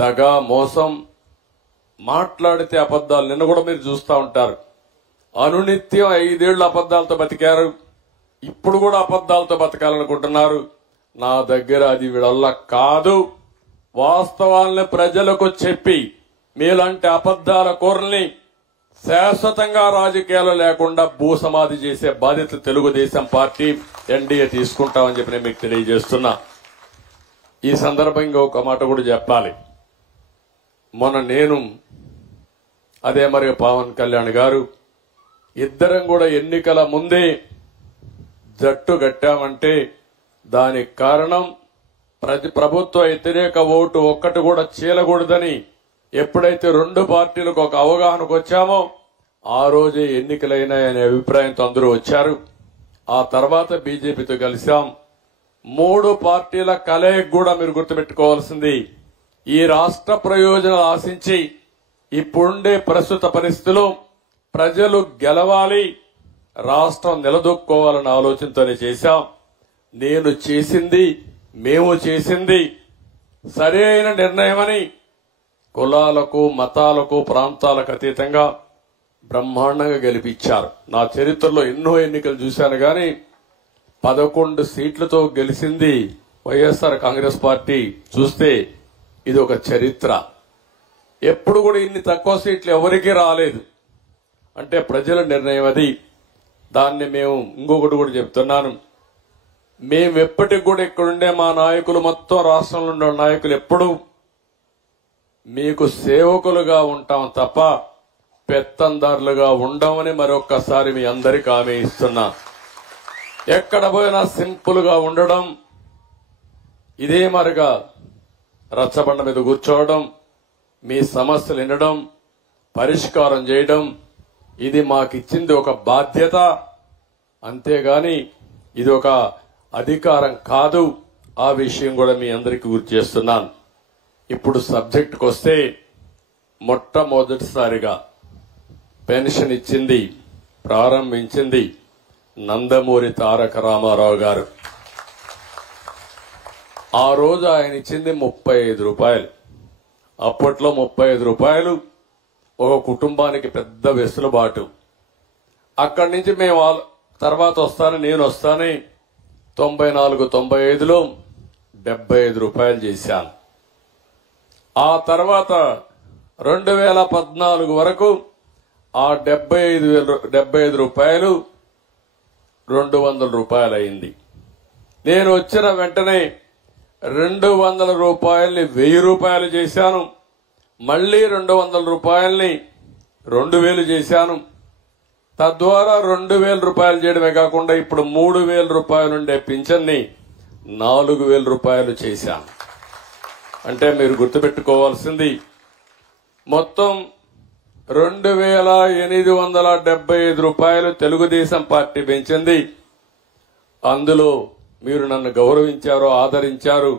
దగా మోసం మాట్లాడితే అబద్దాలు నిన్న కూడా మీరు చూస్తూ ఉంటారు. అనునిత్యం 5 ఏళ్లు అబద్దాలతో బతికారు. ఇప్పుడు కూడా అబద్దాలతో బతకాలనుకుంటున్నారు. నా దగ్గర అది వీళ్ళ కాదు. వాస్తవాల్ని ప్రజలకు చెప్పి మీలాంటి అబద్దాల కూరల్ని శాశ్వతంగా రాజకీయాలు లేకుండా భూసమాధి చేసే బాధ్యత తెలుగుదేశం పార్టీ ఎన్డీఏ తీసుకుంటామని చెప్పి నేను మీకు తెలియజేస్తున్నా. ఈ సందర్భంగా ఒక మాట కూడా చెప్పాలి. మొన్న నేను అదే మరి పవన్ కళ్యాణ్ గారు ఇద్దరం కూడా ఎన్నికల ముందే జట్టు కట్టామంటే దానికి కారణం ప్రభుత్వ వ్యతిరేక ఓటు ఒక్కటి కూడా చీలకూడదని ఎప్పుడైతే 2 పార్టీలకు ఒక అవగాహనకు వచ్చామో ఆ రోజే ఎన్నికలైనాయనే అభిప్రాయంతో అందరూ వచ్చారు. ఆ తర్వాత బీజేపీతో కలిశాం. 3 పార్టీల కలయిక కూడా మీరు గుర్తుపెట్టుకోవాల్సింది ఈ రాష్ట్ర ప్రయోజనాలు ఆశించి ఇప్పుడుండే ప్రస్తుత పరిస్థితుల్లో ప్రజలు గెలవాలి, రాష్ట్రం నిలదొక్కోవాలన్న ఆలోచనతోనే చేశాం. నేను చేసింది, మేము చేసింది సరైన నిర్ణయమని కులాలకు, మతాలకు, ప్రాంతాలకు అతీతంగా బ్రహ్మాండంగా గెలిపించారు. నా చరిత్రలో ఎన్నో ఎన్నికలు చూశాను కానీ 11 సీట్లతో గెలిచింది వైఎస్ఆర్ కాంగ్రెస్ పార్టీ. చూస్తే ఇది ఒక చరిత్ర. ఎప్పుడు కూడా ఇన్ని తక్కువ సీట్లు ఎవరికీ రాలేదు. అంటే ప్రజల నిర్ణయం అది. దాన్ని మేము ఇంకొకటి కూడా చెప్తున్నాను. మేము ఎప్పటికి కూడా ఇక్కడుండే మా నాయకులు, మొత్తం రాష్ట్రంలో ఉండే నాయకులు ఎప్పుడు మీకు సేవకులుగా ఉంటాం తప్ప పెత్తందారులుగా ఉండమని మరొక్కసారి మీ అందరికీ హామీ ఇస్తున్నా. ఎక్కడ పోయినా సింపుల్ గా ఉండడం, ఇదే మరిగా రచ్చబండ మీద కూర్చోవడం, మీ సమస్యలు వినడం, పరిష్కారం చేయడం, ఇది మాకిచ్చింది ఒక బాధ్యత. అంతేగాని ఇది ఒక అధికారం కాదు. ఆ విషయం కూడా మీ అందరికీ గుర్తు చేస్తున్నాను. ఇప్పుడు సబ్జెక్టుకు వస్తే మొట్టమొదటిసారిగా పెన్షన్ ఇచ్చింది, ప్రారంభించింది నందమూరి తారక రామారావు గారు. ఆ రోజు ఆయన ఇచ్చింది 35 రూపాయలు. అప్పట్లో 35 రూపాయలు ఒక కుటుంబానికి పెద్ద వెసులుబాటు. అక్కడి నుంచి మేము తర్వాత నేను వస్తానే 94-95లో 75 రూపాయలు చేశాను. ఆ తర్వాత 2014 వరకు ఆ 75 రూపాయలు 200 రూపాయలు అయింది. నేను వచ్చిన వెంటనే 200 రూపాయల్ని 1000 రూపాయలు చేశాను. మళ్లీ 200 రూపాయల్ని 2000 చేశాను. తద్వారా 2000 రూపాయలు చేయడమే కాకుండా ఇప్పుడు 3000 రూపాయలు ఉండే పింఛన్ని 4000 రూపాయలు చేశాను. అంటే మీరు గుర్తుపెట్టుకోవాల్సింది మొత్తం 2875 రూపాయలు తెలుగుదేశం పార్టీ పెంచింది. అందులో మీరు నన్ను గౌరవించారు, ఆదరించారు.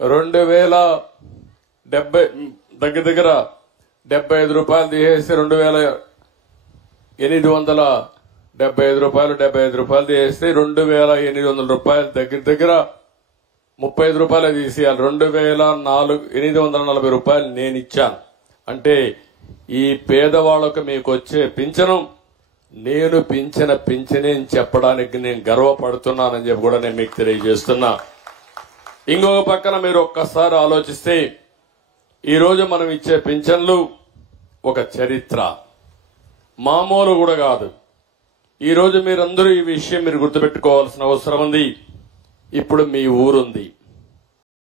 2070 దగ్గర 75 రూపాయలు తీసేసి 2875 రూపాయలు 75 రూపాయలు తీసేస్తే 2800 రూపాయలు దగ్గర 35 రూపాయలు తీసేయాలి. 2840 రూపాయలు నేను ఇచ్చాను. అంటే ఈ పేదవాళ్లకు మీకు వచ్చే పింఛను నేను పింఛనే అని చెప్పడానికి నేను గర్వపడుతున్నానని చెప్పి కూడా నేను మీకు తెలియజేస్తున్నా. ఇంకొక పక్కన మీరు ఒక్కసారి ఆలోచిస్తే ఈరోజు మనం ఇచ్చే పింఛన్లు ఒక చరిత్ర, మామూలు కూడా కాదు. ఈరోజు మీరందరూ ఈ విషయం మీరు గుర్తుపెట్టుకోవాల్సిన అవసరం ఉంది. ఇప్పుడు మీ ఊరుంది,